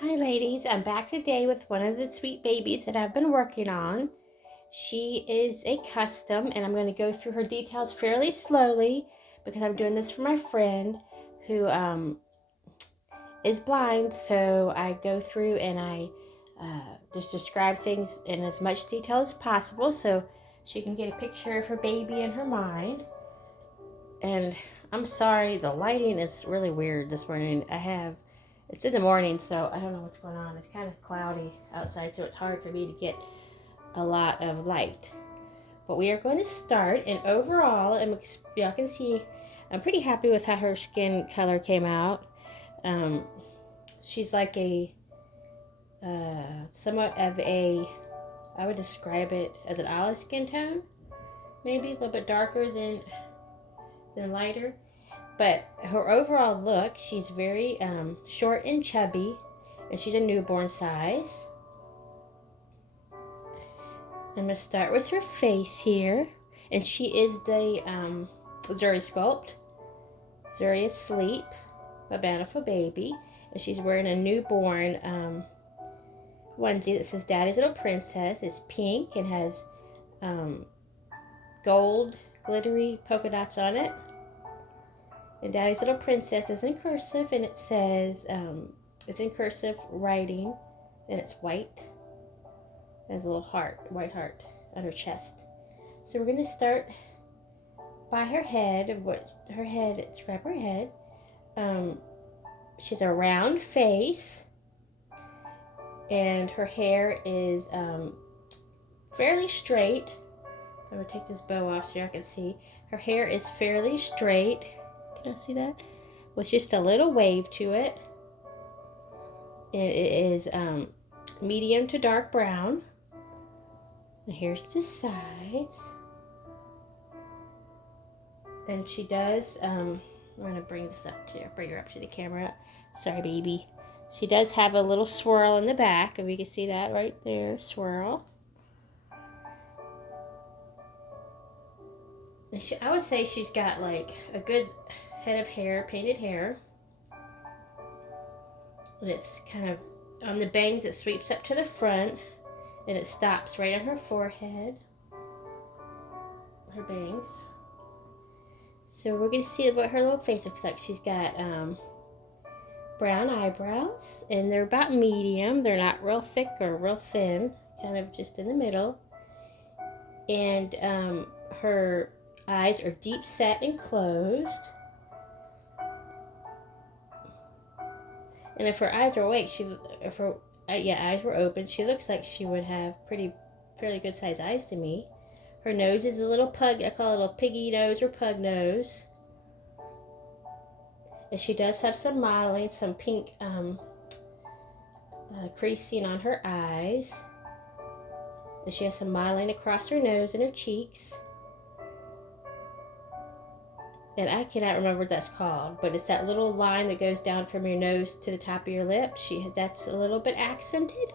Hi ladies, I'm back today with one of the sweet babies that I've been working on. She is a custom and I'm going to go through her details fairly slowly because I'm doing this for my friend who is blind. So I go through and I just describe things in as much detail as possible so she can get a picture of her baby in her mind. And I'm sorry, the lighting is really weird this morning. It's in the morning, so I don't know what's going on. It's kind of cloudy outside, so it's hard for me to get a lot of light. But we are going to start, and overall, y'all can see, I'm pretty happy with how her skin color came out. She's like somewhat of I would describe it as an olive skin tone, maybe a little bit darker than lighter. But her overall look, she's very short and chubby, and she's a newborn size. I'm going to start with her face here, and she is the Zuri sculpt. Zuri is asleep, a bountiful baby, and she's wearing a newborn onesie that says Daddy's Little Princess. It's pink and has gold glittery polka dots on it. And Daddy's Little Princess is in cursive, and it says, it's in cursive writing, and it's white. It has a little heart, white heart on her chest. So we're going to start by her head, describe her head. She's a round face, and her hair is fairly straight. I'm going to take this bow off so y'all can see. Her hair is fairly straight. Can I see that? With just a little wave to it. And it is medium to dark brown. And here's the sides. And she does, I'm going to bring her up to the camera. Sorry, baby. She does have a little swirl in the back, if you can see that right there, swirl. And I would say she's got like a good head of hair, painted hair. And it's kind of on the bangs, it sweeps up to the front, and it stops right on her forehead, her bangs. So we're going to see what her little face looks like. She's got brown eyebrows, and they're about medium. They're not real thick or real thin, kind of just in the middle. And her eyes are deep set and closed. And if her eyes are awake, if her eyes were open, she looks like she would have fairly good sized eyes to me. Her nose is a little pug, I call it a little piggy nose or pug nose. And she does have some modeling, some pink creasing on her eyes. And she has some modeling across her nose and her cheeks. And I cannot remember what that's called, but it's that little line that goes down from your nose to the top of your lip. That's a little bit accented,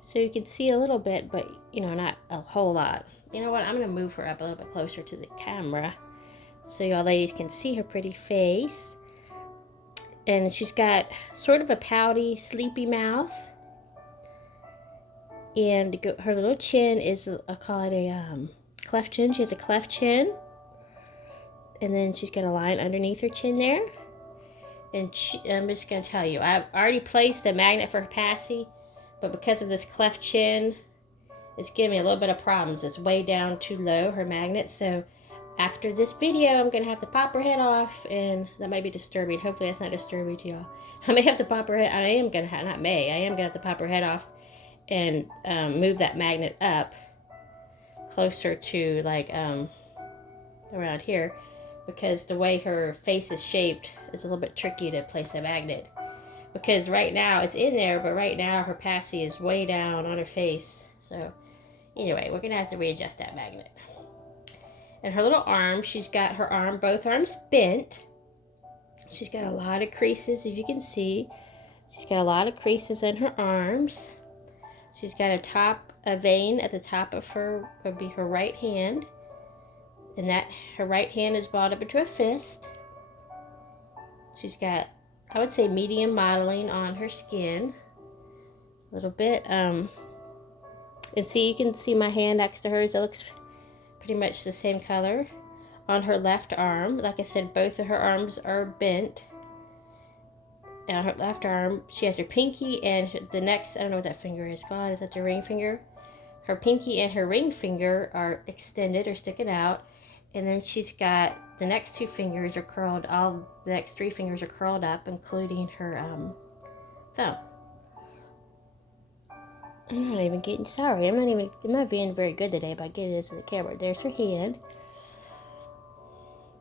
so you can see a little bit, but not a whole lot. You know what? I'm gonna move her up a little bit closer to the camera, so y'all ladies can see her pretty face. And she's got sort of a pouty, sleepy mouth, and her little chin is, I call it a cleft chin. She has a cleft chin. And then she's got a line underneath her chin there. And I'm just going to tell you, I've already placed a magnet for her passy, but because of this cleft chin, it's giving me a little bit of problems. It's way down too low, her magnet. So after this video, I'm going to have to pop her head off, and that might be disturbing. Hopefully that's not disturbing to y'all. I may have to pop her head, I am going to have to pop her head off and move that magnet up closer to like around here. Because the way her face is shaped, it's a little bit tricky to place a magnet. Because right now, it's in there, but right now her passy is way down on her face. So, anyway, we're going to have to readjust that magnet. And her little arm, she's got both arms bent. She's got a lot of creases, as you can see. She's got a lot of creases in her arms. She's got a vein at the top of would be her right hand. And her right hand is balled up into a fist. She's got, I would say, medium modeling on her skin. a little bit. And see, you can see my hand next to hers. It looks pretty much the same color. On her left arm, like I said, both of her arms are bent. On her left arm, she has her pinky and the next, I don't know what that finger is called. Is that the ring finger? Her pinky and her ring finger are extended or sticking out. And then she's got the next two fingers are curled. All the next three fingers are curled up, including her thumb. I'm not even getting sorry. I'm not being very good today by getting this in the camera. There's her hand.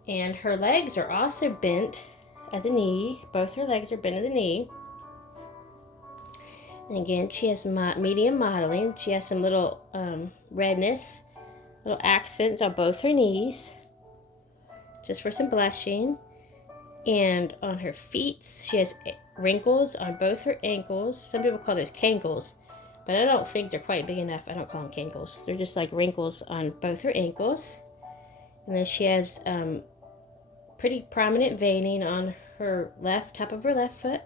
And her legs are also bent at the knee. Both her legs are bent at the knee. And again, she has medium modeling. She has some little redness, little accents on both her knees, just for some blushing. And on her feet, she has wrinkles on both her ankles. Some people call those cankles, but I don't think they're quite big enough. I don't call them cankles. They're just like wrinkles on both her ankles. And then she has pretty prominent veining on her top of her left foot.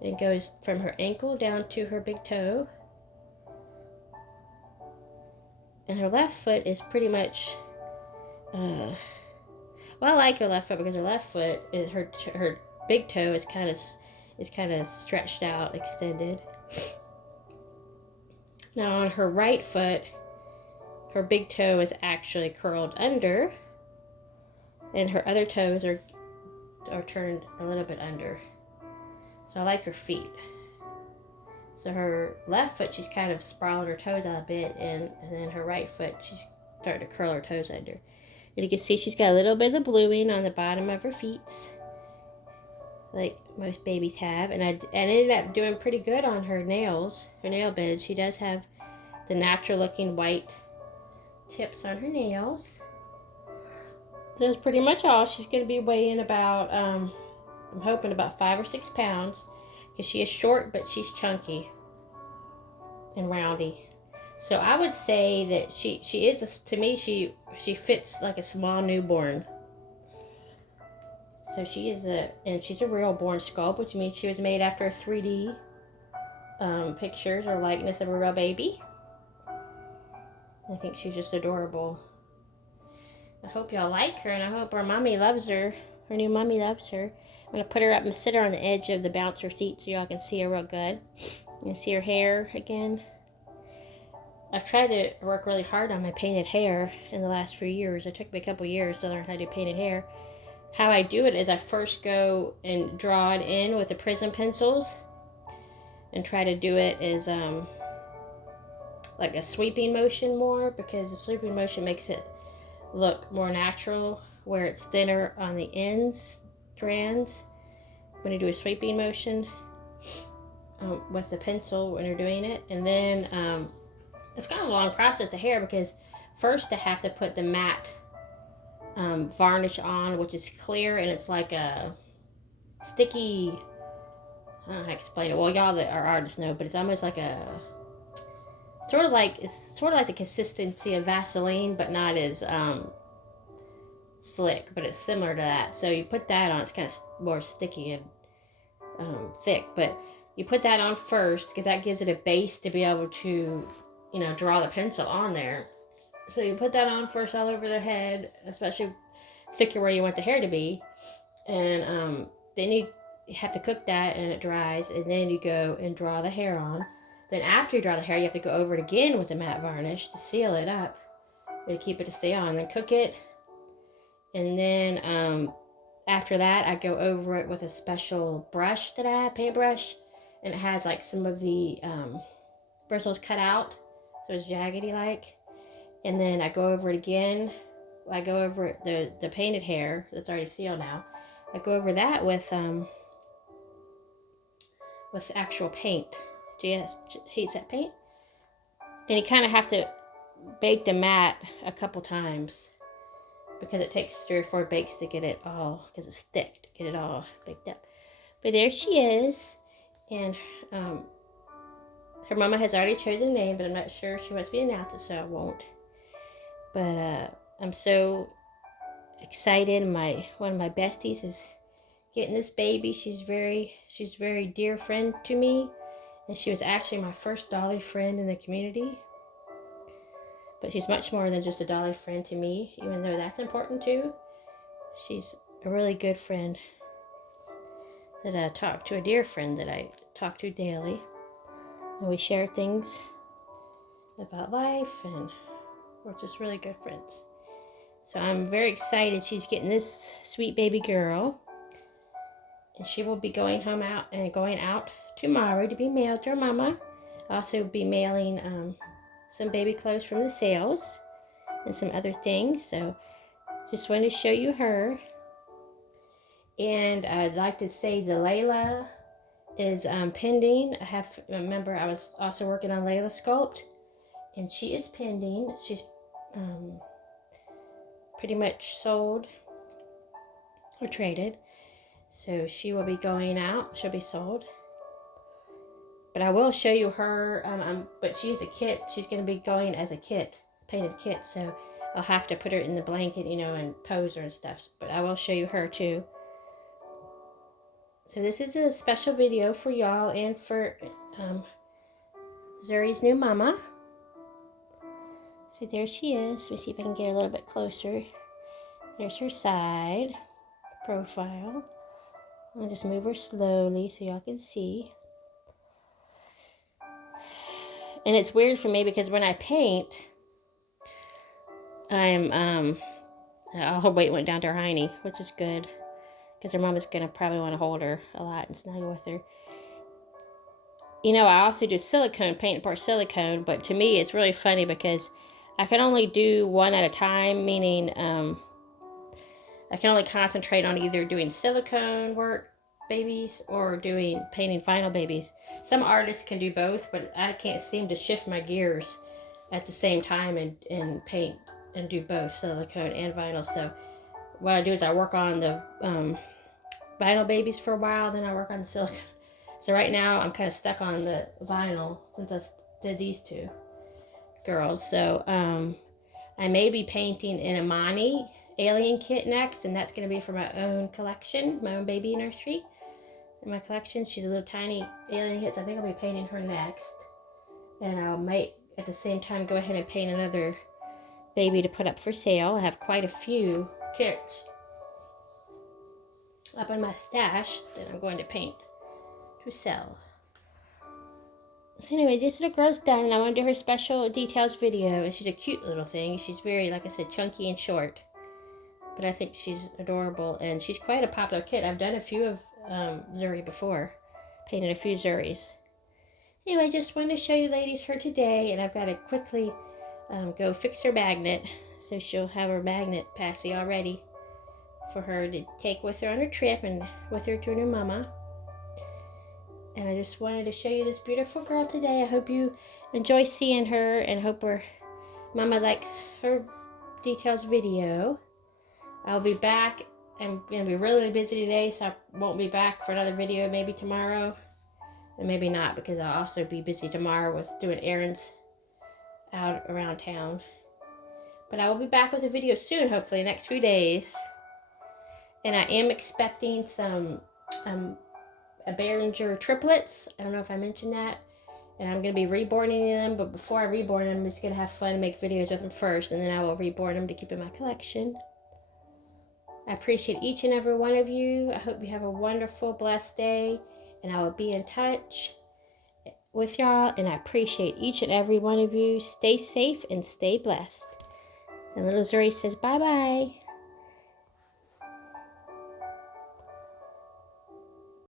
It goes from her ankle down to her big toe. And her left foot is pretty much, well, I like her left foot because her left foot, her big toe is kind of stretched out, extended. Now on her right foot, her big toe is actually curled under, and her other toes are turned a little bit under. So I like her feet. So her left foot, she's kind of sprawling her toes out a bit, and then her right foot, she's starting to curl her toes under. And you can see she's got a little bit of the bluing on the bottom of her feet, like most babies have. And I ended up doing pretty good on her nails, her nail bed. She does have the natural looking white tips on her nails. So that's pretty much all. She's going to be weighing about, I'm hoping about 5 or 6 pounds, because she is short, but she's chunky and roundy. So I would say that she is, to me, she fits like a small newborn. So she is and she's a real born sculpt, which means she was made after a 3D pictures or likeness of a real baby. I think she's just adorable. I hope y'all like her, and I hope her mommy loves her. Her new mommy loves her. I'm going to put her up and sit her on the edge of the bouncer seat so y'all can see her real good. You can see her hair again. I've tried to work really hard on my painted hair in the last few years. It took me a couple years to learn how to do painted hair. How I do it is I first go and draw it in with the Prism pencils and try to do it as like a sweeping motion more, because the sweeping motion makes it look more natural, where it's thinner on the ends, strands, when you do a sweeping motion with the pencil when you're doing it. And then it's kind of a long process to hair, because first I have to put the matte varnish on, which is clear, and it's like a sticky, I don't know how to explain it. Well, y'all that are artists know, but it's almost like it's sort of like the consistency of Vaseline, but not as slick, but it's similar to that. So you put that on, it's kind of more sticky and thick, but you put that on first because that gives it a base to be able to, draw the pencil on there. So you put that on first all over the head, especially thicker where you want the hair to be, and then you have to cook that and it dries, and then you go and draw the hair on. Then after you draw the hair, you have to go over it again with the matte varnish to seal it up to keep it to stay on. Then cook it, and then after that, I go over it with a special brush that I have, paintbrush, and it has like some of the bristles cut out, so it's jaggedy like. And then I go over it again. I go over it, the painted hair that's already sealed now. I go over that with actual paint. GS heat set paint. And you kind of have to bake the mat a couple times, because it takes 3 or 4 bakes to get it all, because it's thick, to get it all baked up. But there she is. And her mama has already chosen a name, but I'm not sure she wants me to announce it, so I won't. But I'm so excited. One of my besties is getting this baby. She's very dear friend to me, And she was actually my first dolly friend in the community. But she's much more than just a dolly friend to me, even though that's important too. She's a really good friend that I talk to, a dear friend that I talk to daily. And we share things about life, and we're just really good friends. So I'm very excited she's getting this sweet baby girl. And she will be going out tomorrow to be mailed to her mama. I'll also be mailing some baby clothes from the sales and some other things. So just wanted to show you her. And I'd like to say the Layla is pending. Remember I was also working on Layla Sculpt, and she is pending. She's pretty much sold or traded. So she will be going out. She'll be sold. But I will show you her. But she's a kit. She's going to be going as a kit, painted kit. So I'll have to put her in the blanket, and pose her and stuff. But I will show you her too. So this is a special video for y'all and for Zuri's new mama. So there she is. Let me see if I can get her a little bit closer. There's her side profile. I'll just move her slowly so y'all can see. And it's weird for me because when I paint, all her weight went down to her hiney, which is good. Because her mom is going to probably want to hold her a lot and snuggle with her. I also do silicone, paint and pour silicone. But to me, it's really funny because I can only do one at a time. Meaning, I can only concentrate on either doing silicone work babies or painting vinyl babies. Some artists can do both, but I can't seem to shift my gears at the same time and paint and do both silicone and vinyl. So what I do is I work on the vinyl babies for a while, then I work on the silicone. So right now I'm kind of stuck on the vinyl since I did these two girls. So I may be painting in Imani alien kit next, and that's going to be for my own collection, my own baby nursery in my collection. She's a little tiny alien kit, so I think I'll be painting her next. And I might at the same time go ahead and paint another baby to put up for sale. I have quite a few kits up in my stash that I'm going to paint to sell. So anyway, this little girl's done, and I want to do her special details video. And she's a cute little thing. She's very, like I said, chunky and short. But I think she's adorable, and she's quite a popular kit. I've done a few of Zuri before. Painted a few Zuris. Anyway, I just wanted to show you ladies her today, and I've got to quickly go fix her magnet. So she'll have her magnet passy all ready for her to take with her on her trip and with her to her new mama. And I just wanted to show you this beautiful girl today. I hope you enjoy seeing her, and hope her mama likes her details video. I'll be back. I'm going to be really busy today, so I won't be back for another video maybe tomorrow. And maybe not, because I'll also be busy tomorrow with doing errands out around town. But I will be back with a video soon, hopefully, next few days. And I am expecting some Behringer triplets. I don't know if I mentioned that. And I'm going to be reborning them. But before I reborn them, I'm just going to have fun and make videos with them first. And then I will reborn them to keep in my collection. I appreciate each and every one of you. I hope you have a wonderful, blessed day. And I will be in touch with y'all. And I appreciate each and every one of you. Stay safe and stay blessed. And little Zuri says bye-bye.